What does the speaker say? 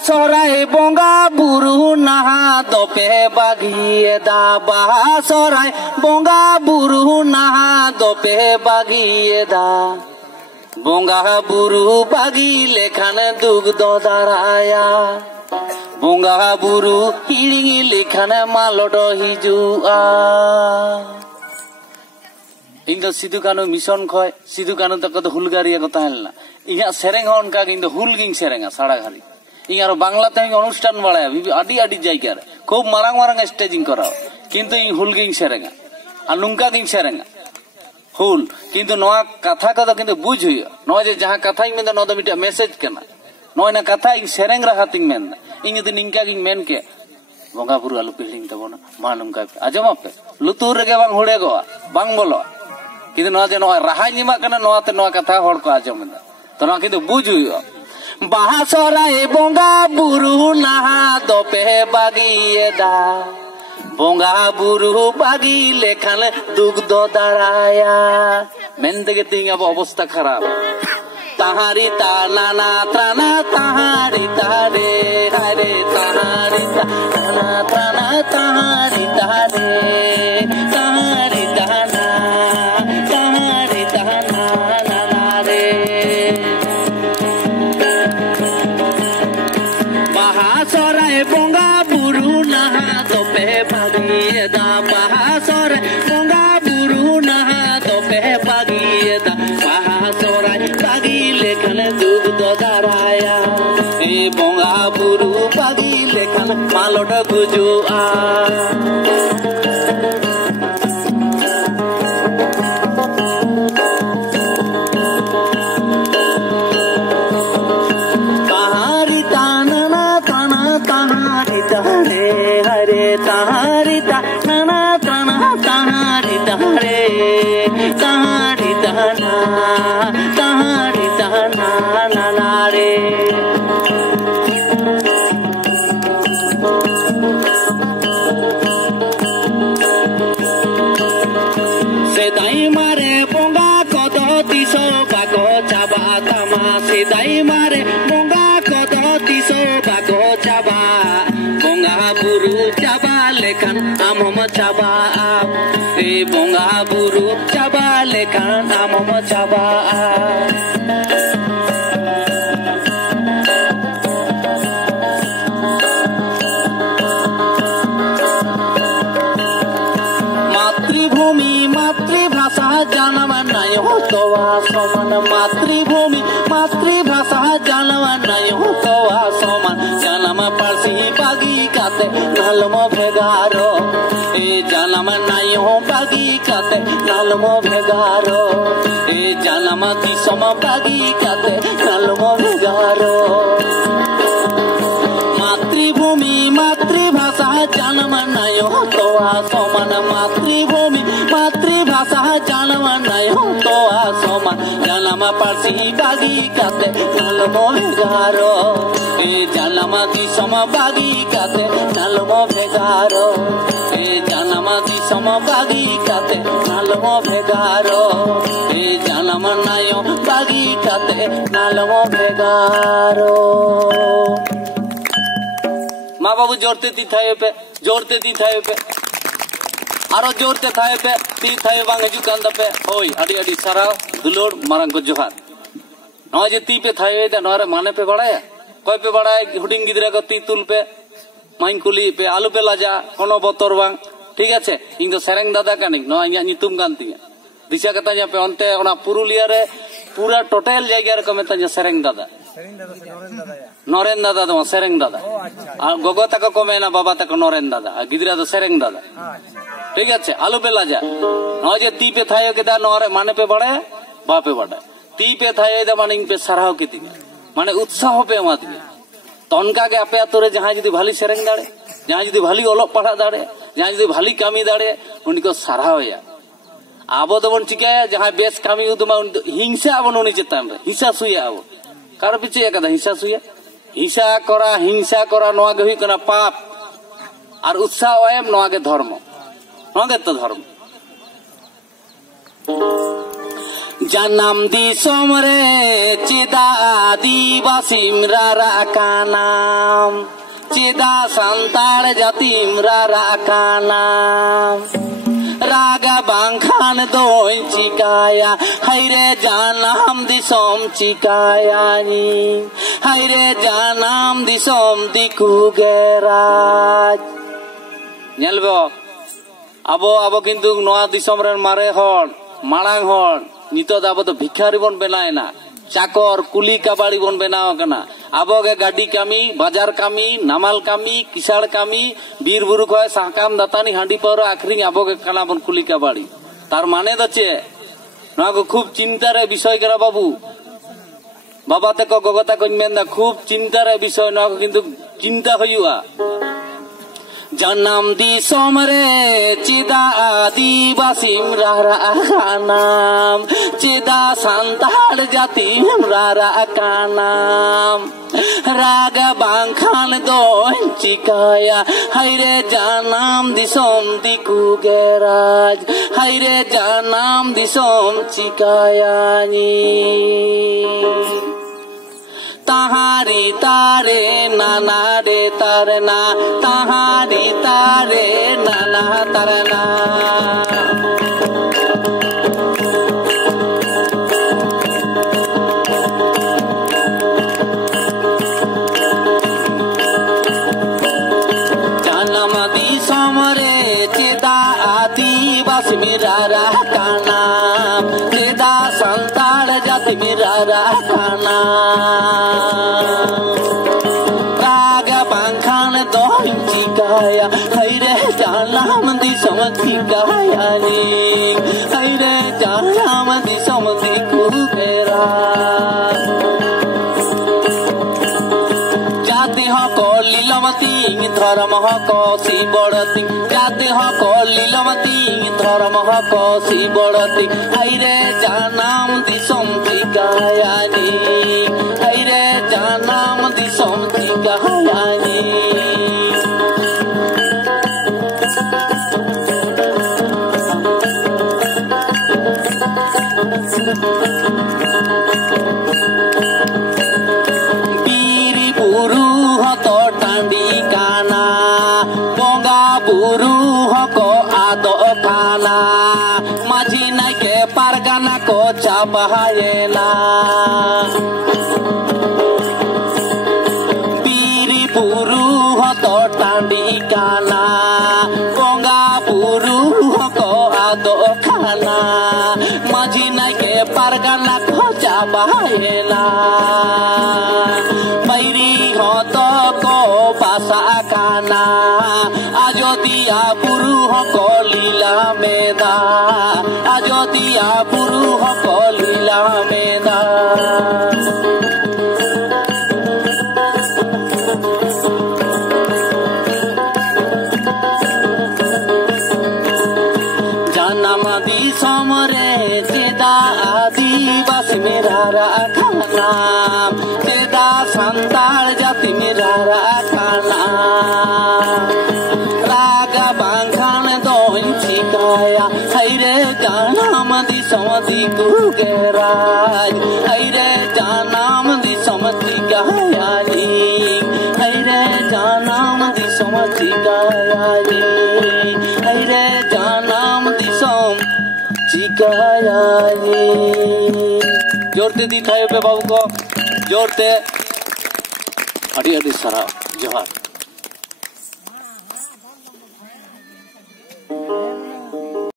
Sorai bonga buru naha dope bagi da baha sorai bonga buru naha dope bagi da bonga buru bagi lekhan dugdo daraya bonga buru hiringi lekhan malodo hijua Indo Sidhu Kanu mission khoi Sidhu Kanu tak to hulgariya ko tahelna inya sereng hon ka indo hulging serenga sara ghari Ingaro Bangla te অনুষ্ঠান বাড়ায় আডি আডি জায়গার খুব Marang Marang staging করা কিন্তু ই হুলগিং সেরেঙ্গা আর নুঙ্কা গিং সেরেঙ্গা হুল কিন্তু নয়া কথা কথা কিন্তু বুঝ হইয়া নয় যে যাহা কথাই মেন ন তো মিটা মেসেজ কেনা নয় না কথা ই সেরেং রাহাতিং মেন ইনি তো নিঙ্কা গিং মেন কে বঙ্গা পুরু আলু বিল্ডিং তবনা মা নুঙ্কা আজম আপে লুতুর রেগে বাং হুড়ে গোয়া বাং বলো কিন্তু নয় যে নয় রাহাই নিমা কেনা নয়াতে নয়া কথা হড় কো আজম মেন তো নয়া কিন্তু বুঝ হইয়া Bahasorai bonga buru naha dope bagi da bonga buru bagi lekhan dugdo daraya men dege tinga obostha kharab tahari ta nana trana tahari ta re hare tahari ta nana trana tahari ta re tahari ta na tahari ta na nana re Bahasorai bonga buru naha dope bagi da Bahasorai bonga buru naha dope bagi da Bahasorai bagi lekhan dugdo daraya e bonga buru bagi lekhan malota gujua Tahari ta nana tana tahari tahare tahari tahana tahari tahana nana re Sedai mare bonga kodo tiso bago chaba tama Sedai mare bonga kodo tiso bago chaba bonga buru chaba lekhan amom chaba e bonga buru chaba lekhan amom chaba মাতৃভূমি মাতৃভাষা জানবা নাই হতোয়া সমান মাতৃভূমি মাতৃভাষা জানবা নাই হতোয়া সমান জানামা পারসি বাগি কাতে নালমো ভেগারো এ জানামা নাই হো বাগি কাতে নালমো ভেগারো এ জানামা দিসমা বাগি কাতে নালমো ভেগারো মাতৃভূমি মাতৃভাষা জানবা নাই হতোয়া সমান মাতৃভূমি মাতৃভাষা জানবা নাই হতোয়া সমান জানামা পারসি বাগি কাতে নালমো ভেগারো এ জানামা দিসমা বাগি কাতে নালমো ভেগারো এ জানামা দিসমা বাগি কাতে নালমো ভেগারো এ জানামা নাই বাগি কাতে নালমো ভেগারো মা বাবু जोरते ती थाए पे जोरते ती थाए पे आरो जोरते थाए पे ती थाए बांग हजू कान दपे होय अडी अडी सारा दुलोड़ मारंग को जोहार नय जे ती पे थाए दे नरे माने पे बड़ाया कोय पे बड़ाय हुडिंग गिदरा को ती तुल पे माइन कुली पे आलू पे लाजा कोनो बोतर बांग ठीक আছে ᱤᱧ ᱫᱚ ᱥᱮᱨᱮᱧ ᱫᱟᱫᱟ ᱠᱟᱹᱱᱟᱹᱧ ᱱᱚᱣᱟ ᱤᱧᱟᱹᱜ ᱧᱩᱛᱩᱢ ᱠᱟᱱ ᱛᱤᱧᱟ ᱫᱤᱥᱟᱹ ᱠᱟᱛᱟᱧ ᱯᱮ ᱚᱱᱛᱮ ᱚᱱᱟ ᱯᱩᱨᱩᱞᱤᱭᱟᱹ ᱨᱮ ᱯᱩᱨᱟ ᱴᱳᱴᱟᱞ ᱡᱟᱭᱜᱟ ᱨᱮᱠᱚ ᱢᱮᱛᱟᱧᱟ ᱥᱮᱨᱮᱧ ᱫᱟᱫᱟ नरेन दादा दो सेरेंग दादा और गोगो तक को मेना बाबा तक नरेन दादा गिदरा दो सेरेंग दादा ठीक है आलू पे लाजा नजे ती पे थायो के दा नरे माने पे बड़े बापे बड़े ती पे थायो दा माने इन पे सराव के दिया माने उत्साह पे एमा दिया तो उनका के आपे आतुरे जहां जदी भाली सेरेंग दाड़े जहां जदी भाली ओलक पढ़ा दाड़े जहां जदी भाली कामी दाड़े उनको सरावया आबो दबन चिकाया जहां बेस कामी उदमा हिंसा आबन उनी चेतान रे हिंसा सुया आबो कार पिछे एकदा हिंसा सुया हिंसा करा नोआ गे हुई कना पाप और उत्साह एम नोआ गे धर्म नोआ गे तो धर्म Janam disom re cida adibasim rara kanam, cida santar jatim rara kanam. Raga bangkhan doin cikaya, haire janam disom cikaya ni, haire janam disom diku geraj. Nyelbo, abo kintu noa disom ren mare hon, marang hon, nito abo to bhikhari bon benai na, chakor kuli kabadi bon benao kana. Abo ke gadi kami, bazar kami, namal kami, kisar kami, bir buru khoy sahkam datani handi paro akhring abo ke kana bon kuli kabadi. Tar mane doche, noa ko khub chintare bishoy kara babu. Baba te ko gogota ko menda khub chintare bishoy noa ko kintu cinta hoyua. Janam disom re cida adibasim rara kanam, cida santar jatim rara kanam. Raga bangkhan doin cikaya, haire janam disom diku geraj, haire janam disom cikaya ni. Tahari tare nana de tarna, tahari tare nana tarna. Janam disom re cida adibasim rara kanam, cida santar jatim rara kanam. Raga bangkhan doin cikaya, haire janam disom cikaya ni, haire janam disom diku geraj. Jati ho ko lilamati dharam ho ko sibodati, jati ho ko lilamati dharam ho ko sibodati, haire janam disom cikaya ni, haire janam disom cikaya ni. Biri buru hoto tandi kana, bonga buru hoko ado kana, maji naike pargana ko chapahayela. Biri buru hoto tandi kana, bonga buru hoko ado kana, maji naike pargana ko chapahayela. Bairi hoto ko basa kana, ajodia buru hoko lila meda, ajodia buru hoko lila meda. Janam disom re cida adibasim rara kanam, cida santar jatim rara kanam. Raga bangkhan doin cikaya, haire janam disom diku geraj, haire janam disom cikaya ni, haire janam disom cikaya ni, haire janam disom cikaya ni. जोरते दी थायो पे बाबू को जोरते अड़ी अड़ी सारा जोहार।